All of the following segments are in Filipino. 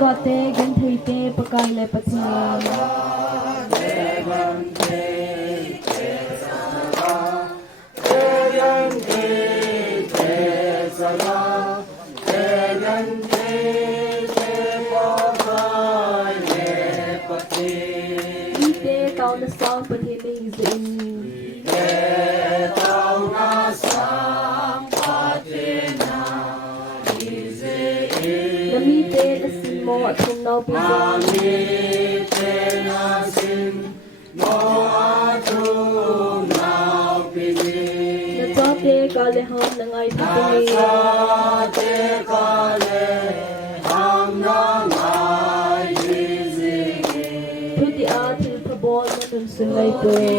gate gan thui te pakai lai patsi ite tau na sang pathe nei zin namite asin mo at kung nau Natsate kaleham nangai patini Tuti atil pabon na dun sunay poy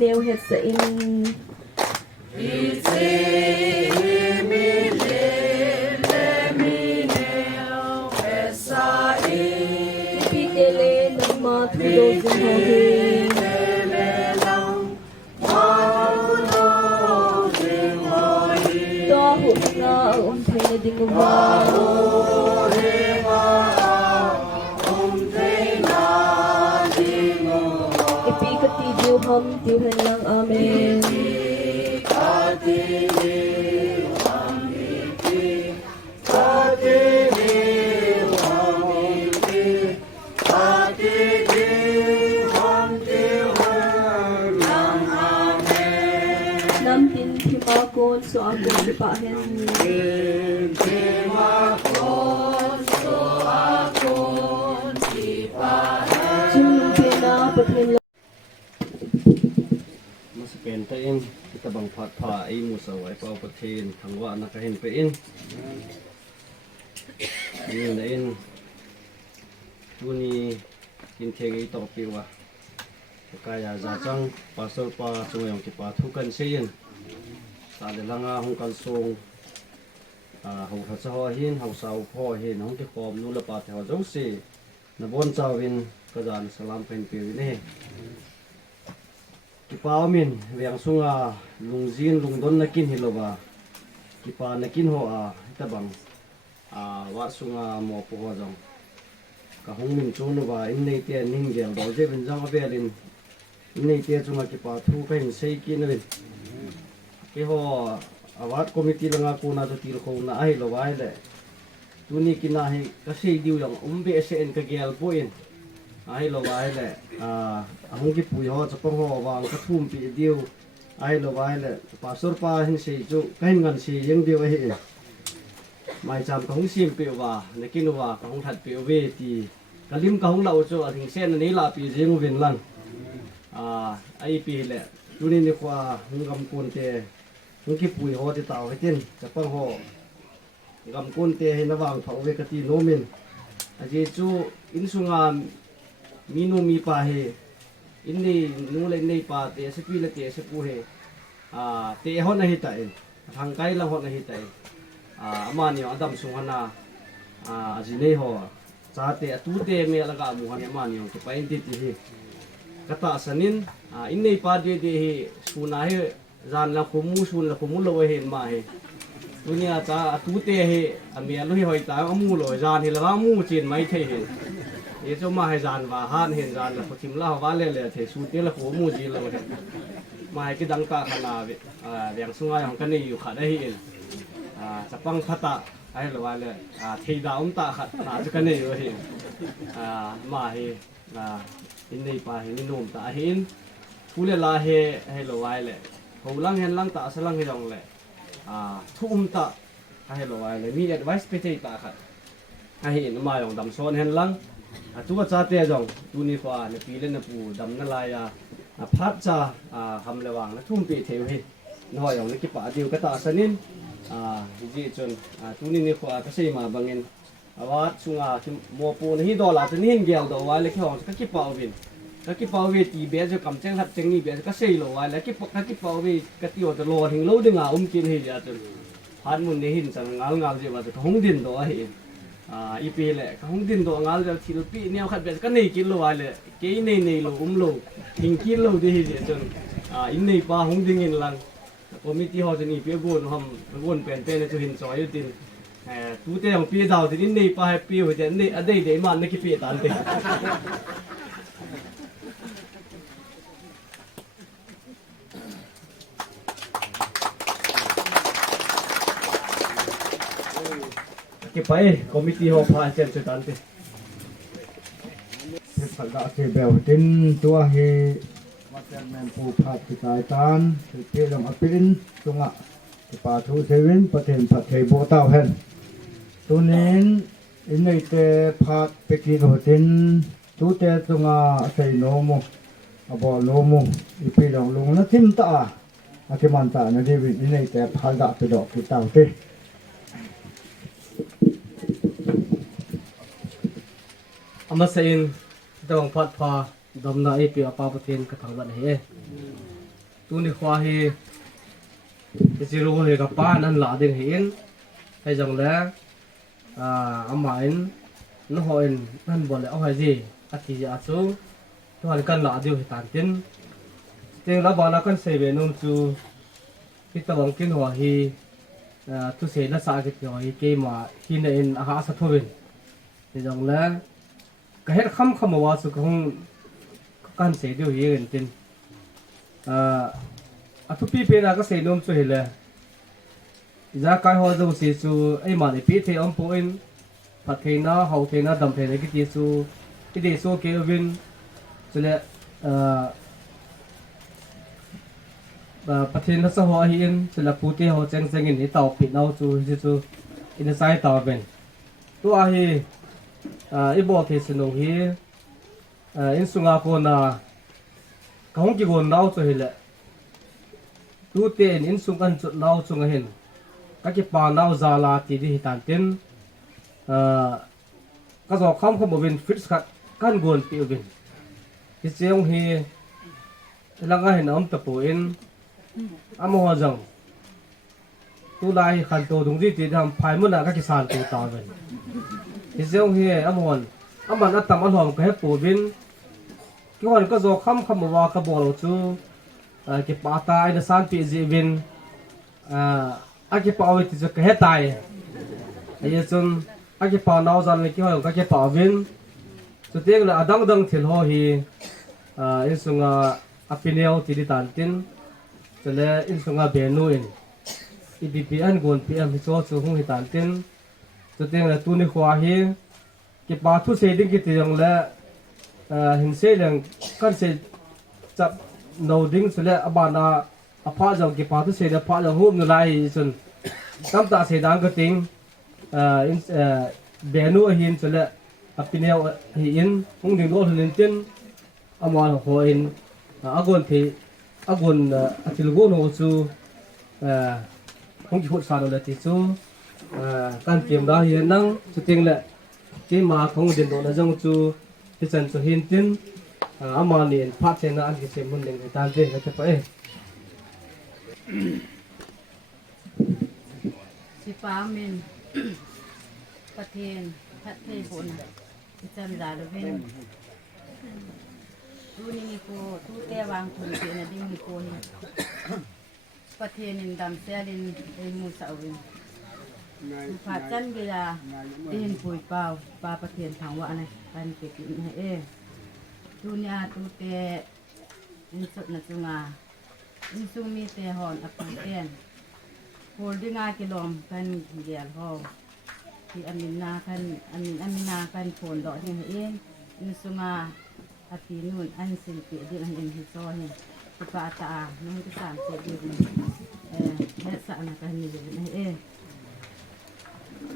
Mineo het sa in Pitele ng matulo zinghohin Daho na ang umpay na dinguman Ham Tuhan lang amin Nam tin himakon so akong sipahin Sumong pinapathin Pentahin kita bang pha ai musaw ai pau pathin thangwa na kahin pe in ni na in tuni in theng ai to piwa kaya za chang pasal pa chungayong ki pa thukan sein sa le langa hong kan song ho tha cha ho hin ho sau pho hin hong ki khom nu la pa the ho jong se na bon chawin ka jan salam pen pe ne Kipa amin yang sunga lungjin lungdon nakin hiloba kipa nakin ho hitabang wa sunga mo po ho jong ka hong min chunu ba in nei te ning gel do je bin jang abelin in nei te chunga kipa thu ka hin sei kin rin ke ho awat committee langa ku na to til ko na ai lo wai le tuni kinahi ka sei diu yang umbe sen ka gel po in ai lo wai le ahong ki pui ho chapong ho wang ka thum pi diu ai lo wai le pastor pa hin sei chu kain ngan si yeng diu hi mai cham ka hong sim pi wa nekin wa ka hong that pi we ti kalim ka hong lau chu athing sen nei la pi jeng wen lang ai pi le tuni ni kwa hong gam kun te hong ki pui ho ti taw hetin chapong ho gam kun te hin wang thau we ka ti nomin aje chu in sunga minu mi pa he inni nu le nei pa te se pi le te se pu he te ho na hi ta e thang kai lang ho na hi ta e ama ni adam sungana aji nei ho cha te tu te me la ga mu han ama ni to pa in ti hi kata sanin in nei pa de he suna he jan la khumu sun la khumu lo he ma he dunia cha tu te he amia lu hi hoi ta amu lo jan hi la mu chin mai the he ये जो माहे जान वा हान हेन जान ला पथिम ला वाले ले थे सुते ला को मु जी ला हे माहे की दंका खाना व्यंग सुंगा हम कने यु खा दे हि चपंग फता ai lo wale thei da ta khat na ju kane yo hi mahe in nei pa hi ni nom ta hin phule la he lo wale holang hen lang ta salang hi dong le thum ta ai lo wale mi advice pe thei ta khat ai in ma yong dam son hen lang tu ba cha te jong tu ni fa ne pi le na pu dam na la ya phat cha ham le wang na thum pi theu hi no yong ni ki pa diu ka ta sanin ji chon tu ni ni fa ka sei ma bangin awat sunga ki mo pu na hi do la tin hin gel do wa le ki hong ka ki pa win ka ki pa we ti be jo kam cheng hat cheng ni be ka sei lo wa le ki pa we ka ti o de lo hing lo de nga kin hi ja chon han mun ne hin chang ngal ngal je wa ka hong din do hi อีปีแหละเขาคงดินตัวงาเลยทีละปีเนี่ยขัดแบบก็ในกิโลอะไรเกยในโลโลหิงกิโลดีจนอินในป่าคงดิ่งอินลังพอมีที่เขาจะนี่เปียบุญทำบุญเป็นจะหินซอยอยู่ดินตู้เตี้ยของปีดาวที่อินในป่าให้ปีหัวใจในอะไรเดี๋ยวมันไม่คิดปีตันเตะกี่ไปคอมมิตี้เขาพาเชิญสุดตันเตะพันละเกเบลตินตัวเฮวัดแมนปูพัดติตายตานเที่ยวลงอภิรินตรงอ่ะป่าทูเซวินประเทศผัดเทโบต้าแผ่นตัวนี้อินในเตพัดไปกินหัวตินตัวเตตรงอ่ะใส่โนมุอบอโนมุอีปีลงลงนั่นทิมตาอาทิมันตานั่นที่อินในเตพัดละไปดอกติตาวเตอามาเซ็นตรงพัดพาดำนาไอเปียปาปะเทนกระถางบันเฮตัวนี้ควาเฮจะรู้เฮกับป้านั่นหลาดึงเห็นให้จังแล้วอามาอินน้องอินนั่นบอกเลยเอาให้จีอาทิตย์อาซูตัวนี้กันหลาเดียวให้ตันตินเต็งรับบอลนักกันเซเวนนุ่มจูที่ตะวันกินหัวเฮทุเสนาสากิจหัวเฮเกมาฮินอินอาหารสัตว์ทวินให้จังแล้วก็เฮ็ดคำว่าสุขของการเสียเดียวเห็นจริงทุกปีเป็นอะไรก็เสียนมช่วยเลยจะการหัวจะเสียสูไอ้มาในปีที่อันพูดพัฒนาเขาเทน่าดำเทน่ากิจสูที่เดี๋ยวสูเกี่ยววินจะเลยพัฒนาสหัวหินจะเลยพูดที่เขาเจงเจงินในเตาปิดเอาสูที่สูอินสายเตาเป็นตัวเฮอีบอกที่สนุกเฮอินสุงาโกนาเขาคิดว่าเราจะเห็นแหละตัวเต็นอินสุงกันจุดเราสุงเห็นก็จะปาเราซาลาที่ดีตันเต็นก็จะคำเขาบอกเป็นฟิตส์กันกวนปีวินที่เสียงเฮลังก็เห็นอัมตะปูอินอัมหัวจังตัวลายขันตัวตรงที่ที่ทำภายมันก็จะสานตัวตาเป็นที่เสียงเฮอัมหัวมันอัตตามอัลหอมก็ให้ปูวินที่วันก็จะคำว่ากระบอกเราจูเก็บปาตายในสานปีจีวินเก็บปาวิที่จะก็ให้ตายไอ้ยันเก็บปาหนาวจันเลยที่วันก็เก็บปาวินสุดท้ายเลยดังที่หัวฮีอินสุงอภิเนียวที่ดิตันตินจะเลยอินสุงเบนูอินอีบีพีเอ็นกวนพีเอ็มที่โซ่สูงที่ตันตินสุดท้ายเลยตัวนี้ขวาฮีเก็บปาทุเสดิ้งกิติยังเลยเห็นเสียงกันเสียจับโนดิ้งสุดเลยอบานาอพาจังเก็บปาทุเสดอพาจังหูมนุไลส่วนตั้มตาเสดังก็ติงเบนูหินสุดเลยอภิเนียวหินคงดึงโดนหินตินอามาหัวหินอากวนที่อากวนที่ลูกโนซูคงจะพูดสารเลยที่ซูการเตรียมได้เห็นนั่งสุดท้ายเลยที่มาของเดินโดนจังจูที่ฉันจะเห็นตินอามาเนียนพัฒนาอันที่เสมุนเด้งในตาเด้ก็จะไปสิฟ้าเมนประเทศพัดเทศนที่จำได้หรือเป็นดูนี่มีโกทุเตวางทุนเสียนะดิ้งมีโกนี่ประเทศนินดำเสียดินเอ็มูสาวินผัดจันเวลาได้เห็นปุ๋ยเปล่าปลาประเทศทางว่าอะไรการเก็บให้ดูเนี่ยตูเตอินสุดนะจุงาอินซุงมีเตหอนอัปเตนโฮลดิ้งอากิลอมกันเดียร์ฮอที่อามินากันอามินากันโผล่ดอกยังเองอินซุงาอาปีนู่นอันสิปีเดียวเห็นฮิโซเห็นที่ปาตาน้องที่สามเจ็ดเดือนแค่สานกันนี่เลย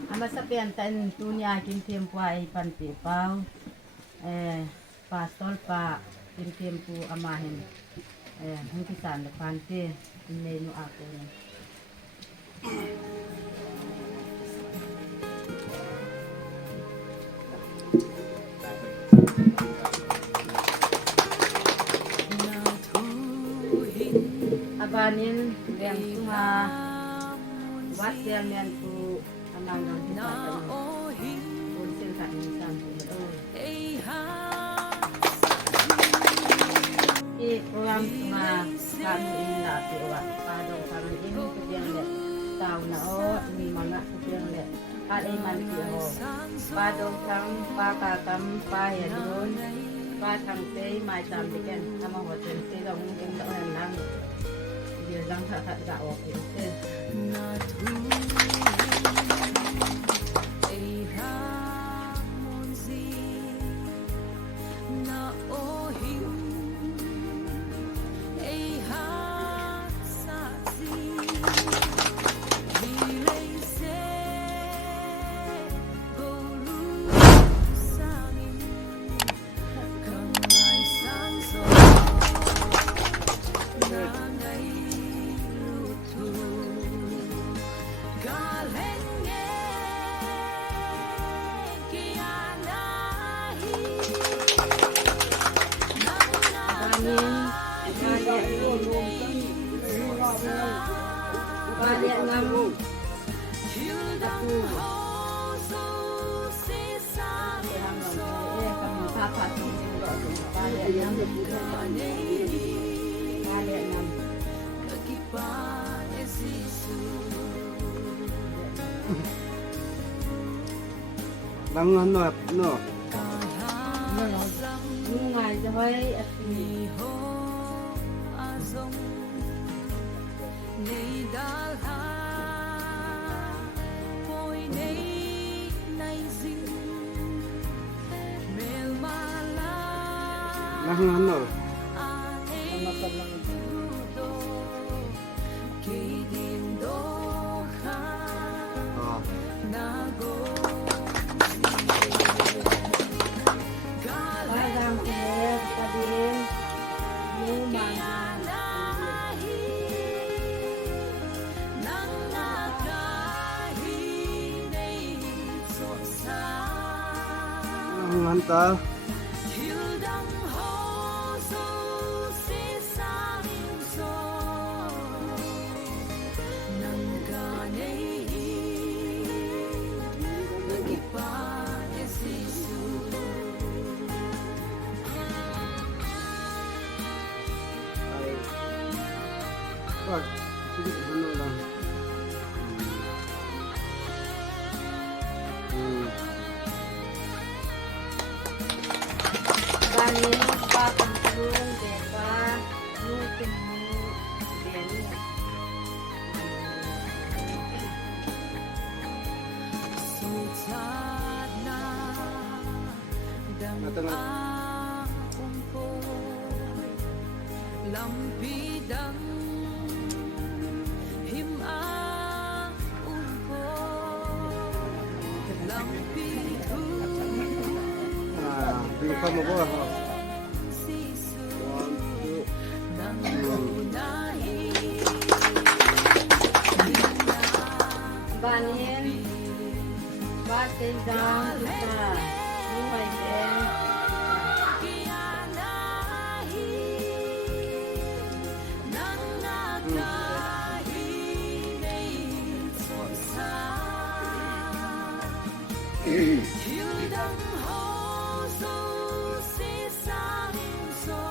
อามาสเปียนตันตุนยากินเทียมควายปันเปียเป้าปลาสตอลปลากินเทียมปูอามาเห็นน้องที่สามเดือนปันเตเมนูอาโกนบานินเรียงสุงาวัดเสียเมียนปูทำงานที่บ้านกัน sa minsan ito. Program nga kami inlati wa padong parang ini kudyang le tao na o ni mga kudyang le at ay man ho padong sang pakakam payan pa thang te mai tam diken ama hotel te dong ing dong nang dia lang sa ga ok te Balik ngam aku kami papa balik ngam Langan no. ngai joy asmi Langan no. Padang kulit kabin lumang Langan ta. Wag, sige ano lang. Ganin pa pagtulong deba nutin mo deni Natang Lampidang himang umpo lampiku Hindi pa mo ko. sisu 1, 2. nang unahi Ganin pa tendang kita buhay den kianahi nang nakahi nei sosa Hildang hoso sisang so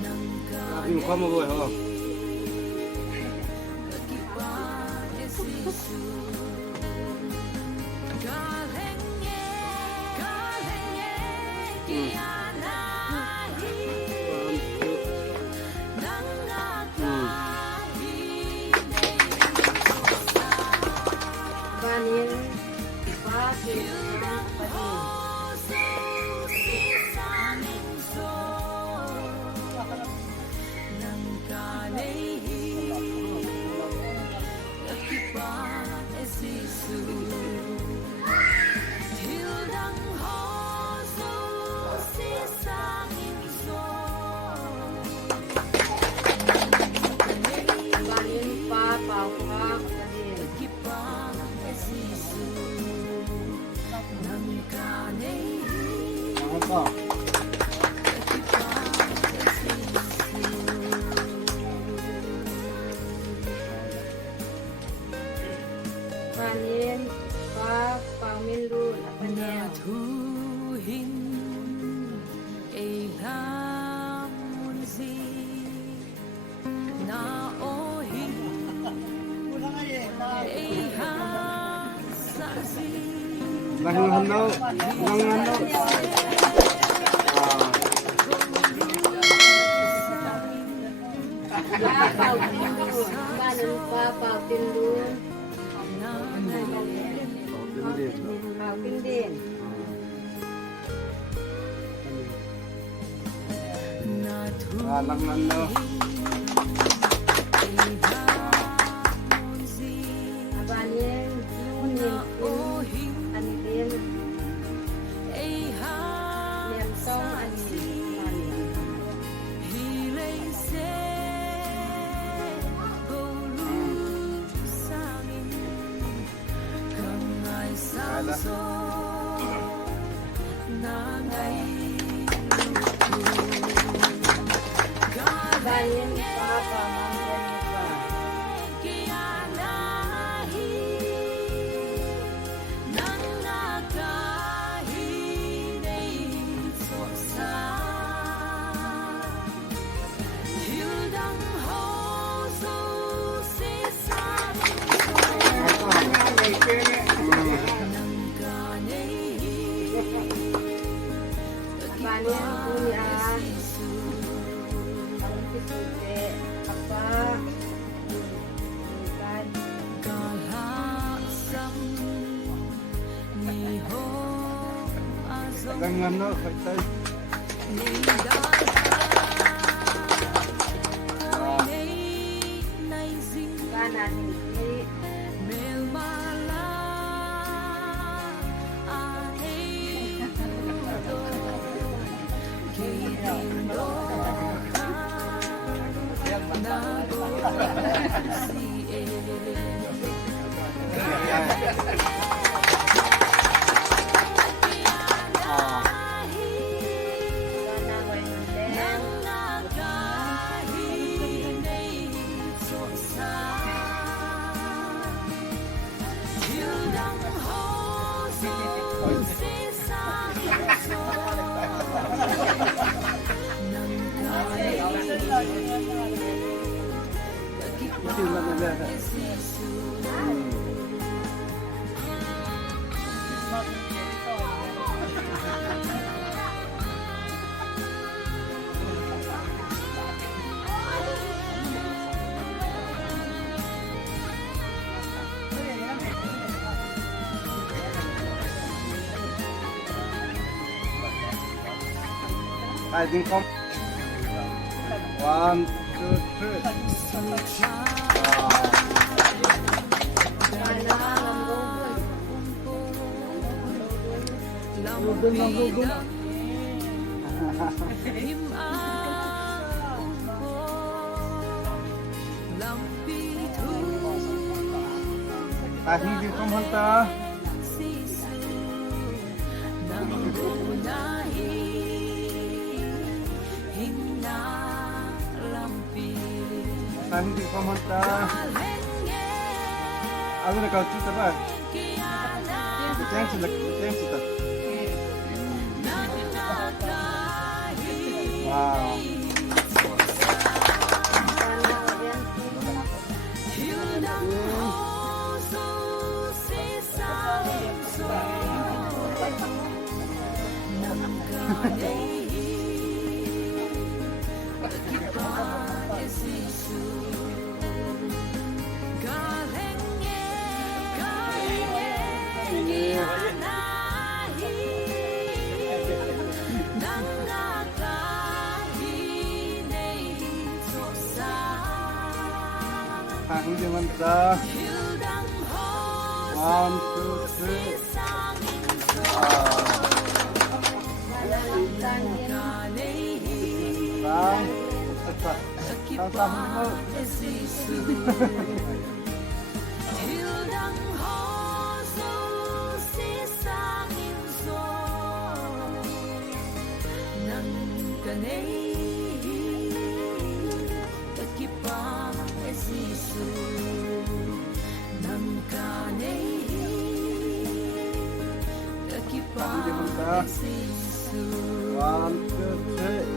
nang Hindi pa mo ko. Ganin pa tendang padin Ganin pa pawak padin Apa? Ganin pa pao min lu la pa na neo thu hin ei lam mun zi na o hin ei ha sa zi Nanganhanaw. pa pao tin lu ba nun pa pao tin lu pao tin din na thu Nanganhanaw. ei ha mun zi abanyen lu ni o hin an din ei ha nem song an man hi lei se go lu sang in không ai sao so na ngày abanyen pa pao man pa kia na hi nang na ka hi nei so sa hiu dang ho so se sa nang ka nei abanyen kuya ang pisute apa kan ka ha sam ni ho azong Nanganhanaw. Kaitan. ni da nei nai zing kanan ni mel mala a hey do ke do ka na do si e kanan way den I think come. 1, 2, 3. I think you come hunter. I think you come hunter. I'm gonna go to the back. Dance it. Wow. Ang dimanta. 1, 2, 3. One, two, three.